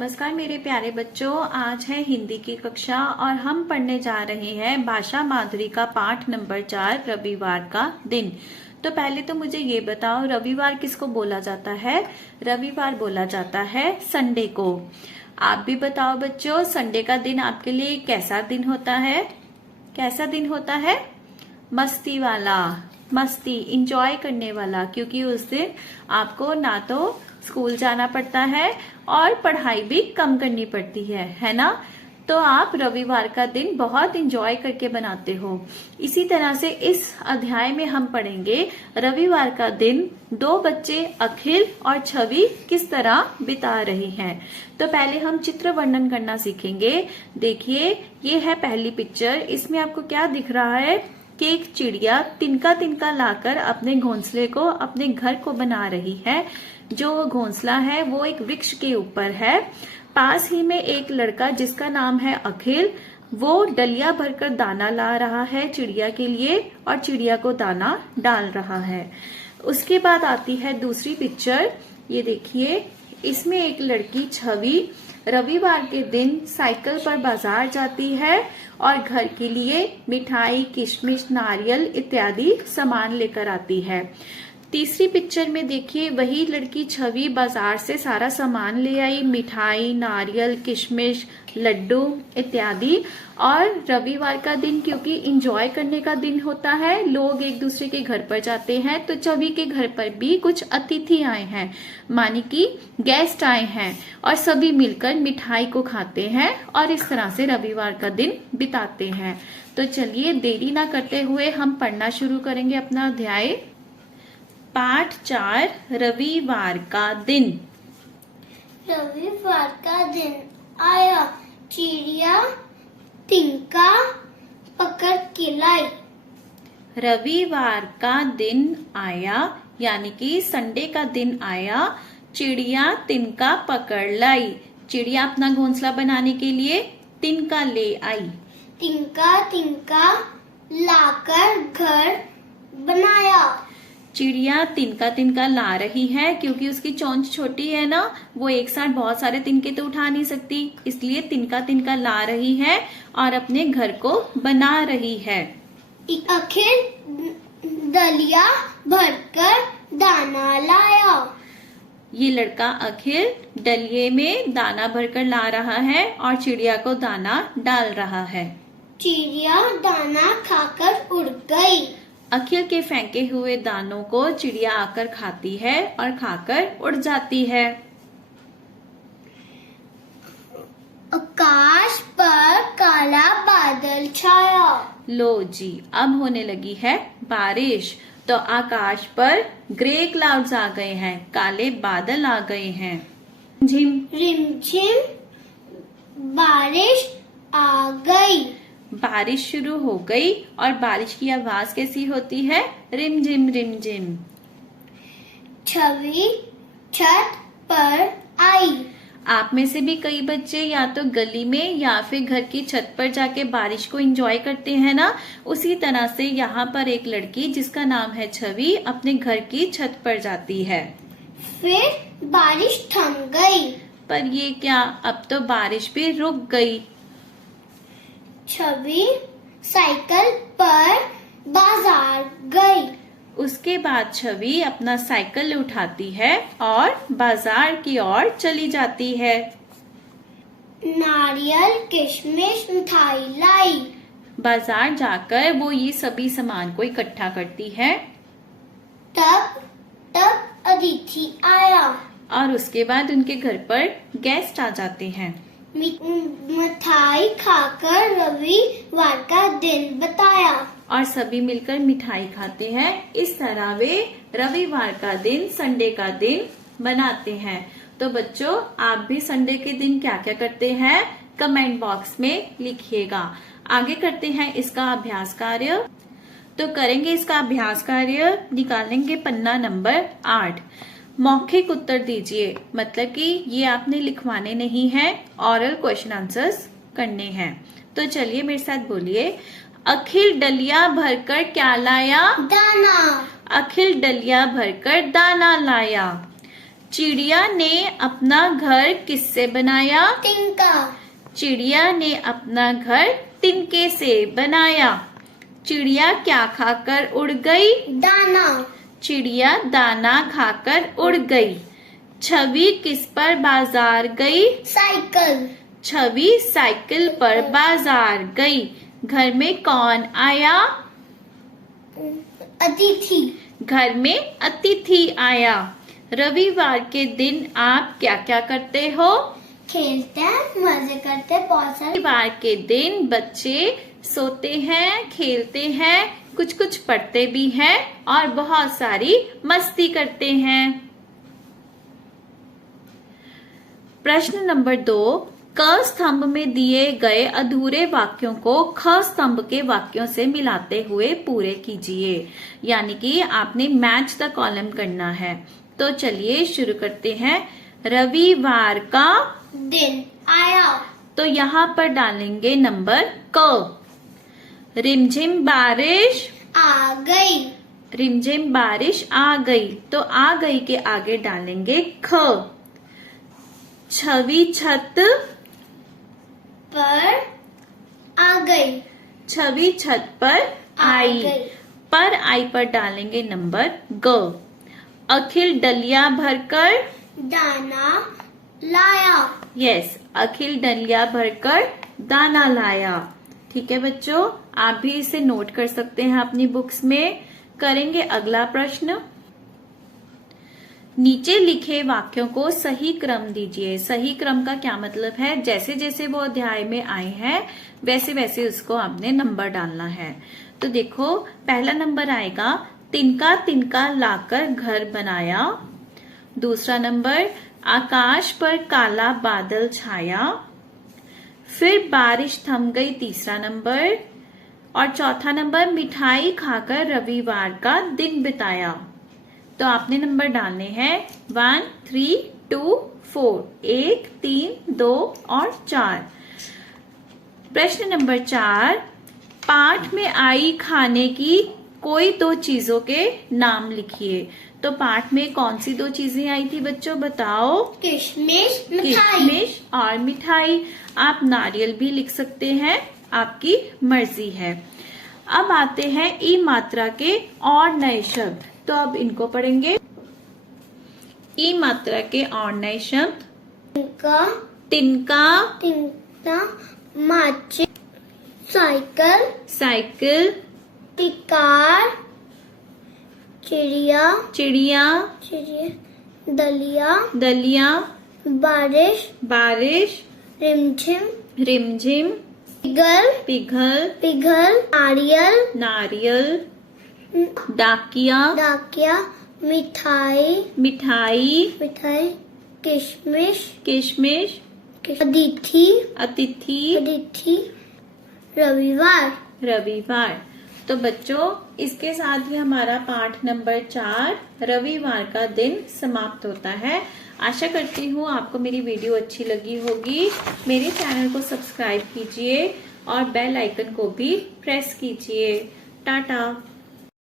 नमस्कार मेरे प्यारे बच्चों। आज है हिंदी की कक्षा और हम पढ़ने जा रहे हैं भाषा माधुरी का पाठ नंबर 4 रविवार का दिन। तो पहले तो मुझे ये बताओ, रविवार किसको बोला जाता है? रविवार बोला जाता है संडे को। आप भी बताओ बच्चों, संडे का दिन आपके लिए कैसा दिन होता है? कैसा दिन होता है? मस्ती वाला, मस्ती इंजॉय करने वाला, क्योंकि उस दिन आपको ना तो स्कूल जाना पड़ता है और पढ़ाई भी कम करनी पड़ती है ना। तो आप रविवार का दिन बहुत इंजॉय करके बनाते हो। इसी तरह से इस अध्याय में हम पढ़ेंगे रविवार का दिन दो बच्चे अखिल और छवि किस तरह बिता रहे हैं। तो पहले हम चित्र वर्णन करना सीखेंगे। देखिए, ये है पहली पिक्चर। इसमें आपको क्या दिख रहा है कि एक चिड़िया तिनका तिनका लाकर अपने घोंसले को, अपने घर को बना रही है। जो घोंसला है वो एक वृक्ष के ऊपर है। पास ही में एक लड़का जिसका नाम है अखिल, वो डलिया भरकर दाना ला रहा है चिड़िया के लिए और चिड़िया को दाना डाल रहा है। उसके बाद आती है दूसरी पिक्चर। ये देखिए, इसमें एक लड़की छवि रविवार के दिन साइकिल पर बाजार जाती है और घर के लिए मिठाई, किशमिश, नारियल इत्यादि सामान लेकर आती है। तीसरी पिक्चर में देखिए, वही लड़की छवि बाजार से सारा सामान ले आई, मिठाई, नारियल, किशमिश, लड्डू इत्यादि। और रविवार का दिन क्योंकि इंजॉय करने का दिन होता है, लोग एक दूसरे के घर पर जाते हैं, तो छवि के घर पर भी कुछ अतिथि आए हैं, मानी कि गेस्ट आए हैं, और सभी मिलकर मिठाई को खाते हैं और इस तरह से रविवार का दिन बिताते हैं। तो चलिए देरी ना करते हुए हम पढ़ना शुरू करेंगे अपना अध्याय। पाठ 4 रविवार का दिन। रविवार का दिन आया, चिड़िया तिनका पकड़ के लाई। रविवार का दिन आया यानी कि संडे का दिन आया, चिड़िया तिनका पकड़ लाई। चिड़िया अपना घोंसला बनाने के लिए तिनका ले आई। तिनका तिनका लाकर घर बनाया। चिड़िया तिनका तिनका ला रही है क्योंकि उसकी चोंच छोटी है ना, वो एक साथ बहुत सारे तिनके तो उठा नहीं सकती, इसलिए तिनका तिनका ला रही है और अपने घर को बना रही है। अखिल दलिया भरकर दाना लाया। ये लड़का अखिल डलिये में दाना भरकर ला रहा है और चिड़िया को दाना डाल रहा है। चिड़िया दाना खाकर उड़ गई। अखिल के फेंके हुए दानों को चिड़िया आकर खाती है और खाकर उड़ जाती है। आकाश पर काला बादल छाया। लो जी, अब होने लगी है बारिश। तो आकाश पर ग्रे क्लाउड्स आ गए हैं, काले बादल आ गए हैं। रिमझिम बारिश आ गई। बारिश शुरू हो गई और बारिश की आवाज कैसी होती है? रिमझिम रिमझिम। छवि छत पर आई। आप में से भी कई बच्चे या तो गली में या फिर घर की छत पर जाके बारिश को एंजॉय करते हैं ना। उसी तरह से यहाँ पर एक लड़की जिसका नाम है छवि अपने घर की छत पर जाती है। फिर बारिश थम गई। पर ये क्या, अब तो बारिश भी रुक गई। छवि साइकिल पर बाजार गई। उसके बाद छवि अपना साइकिल उठाती है और बाजार की ओर चली जाती है। नारियल, किशमिश, मिठाई लाई। बाजार जाकर वो ये सभी सामान को इकट्ठा करती है। तब अतिथि आया और उसके बाद उनके घर पर गेस्ट आ जाते हैं। मिठाई खाकर रविवार का दिन बताया और सभी मिलकर मिठाई खाते हैं। इस तरह वे रविवार का दिन, संडे का दिन बनाते हैं। तो बच्चों, आप भी संडे के दिन क्या क्या करते हैं कमेंट बॉक्स में लिखिएगा। आगे करते हैं इसका अभ्यास कार्य। तो करेंगे इसका अभ्यास कार्य, निकालेंगे पन्ना नंबर 8। मौखिक उत्तर दीजिए, मतलब कि ये आपने लिखवाने नहीं है, ऑरल क्वेश्चन आंसर्स करने हैं। तो चलिए मेरे साथ बोलिए। अखिल डलिया भरकर क्या लाया? दाना। अखिल डलिया भरकर दाना लाया। चिड़िया ने अपना घर किससे बनाया? तिनका। चिड़िया ने अपना घर तिनके से बनाया। चिड़िया क्या खाकर उड़ गई? दाना। चिड़िया दाना खाकर उड़ गई। छवि किस पर बाजार गई? साइकिल। छवि साइकिल पर बाजार गई। घर में कौन आया? अतिथि। घर में अतिथि आया। रविवार के दिन आप क्या क्या करते हो? खेलते हैं, मजे करते हैं, बहुत सारे। रविवार के दिन बच्चे सोते हैं, खेलते हैं, कुछ कुछ पढ़ते भी हैं और बहुत सारी मस्ती करते हैं। प्रश्न नंबर 2, क स्तंभ में दिए गए अधूरे वाक्यों को ख स्तंभ के वाक्यों से मिलाते हुए पूरे कीजिए। यानी कि आपने मैच द कॉलम करना है। तो चलिए शुरू करते हैं। रविवार का दिन आया। तो यहाँ पर डालेंगे नंबर क। रिमझिम बारिश आ गई। रिमझिम बारिश आ गई, तो आ गई के आगे डालेंगे ख। छवि छत पर आ गई। छवि छत पर आई। गई। पर आई पर डालेंगे नंबर ग। अखिल डलिया भरकर दाना लाया। यस, अखिल डलिया भरकर दाना लाया। ठीक है बच्चों, आप भी इसे नोट कर सकते हैं अपनी बुक्स में। करेंगे अगला प्रश्न। नीचे लिखे वाक्यों को सही क्रम दीजिए। सही क्रम का क्या मतलब है? जैसे जैसे वो अध्याय में आए हैं वैसे वैसे उसको आपने नंबर डालना है। तो देखो, पहला नंबर आएगा तिनका तिनका लाकर घर बनाया। दूसरा नंबर आकाश पर काला बादल छाया। फिर बारिश थम गई, तीसरा नंबर। और चौथा नंबर मिठाई खाकर रविवार का दिन बिताया। तो आपने नंबर डालने हैं 1, 3, 2, 4, 1, 3, 2 और 4। प्रश्न नंबर 4, पाठ में आई खाने की कोई दो चीजों के नाम लिखिए। तो पाठ में कौन सी दो चीजें आई थी बच्चों, बताओ? किशमिश, मिठाई। किशमिश और मिठाई। आप नारियल भी लिख सकते हैं, आपकी मर्जी है। अब आते हैं ई मात्रा के और नए शब्द। तो अब इनको पढ़ेंगे। ई मात्रा के और नए शब्द। तिनका। तिनका, तिनका। माचिस। साइकिल। साइकिल। टिकार। चिड़िया। चिड़िया। चिड़िया। दलिया। दलिया। बारिश। बारिश। रिमझिम। रिमझिम। पिघल। पिघल। पिघल। नारियल। नारियल। डाकिया। डाकिया। मिठाई। मिठाई। मिठाई। किशमिश। किशमिश। अतिथि। अतिथि। अतिथि। रविवार। रविवार। तो बच्चों, इसके साथ ही हमारा पाठ नंबर 4 रविवार का दिन समाप्त होता है। आशा करती हूँ आपको मेरी वीडियो अच्छी लगी होगी। मेरे चैनल को सब्सक्राइब कीजिए और बेल आइकन को भी प्रेस कीजिए। टाटा।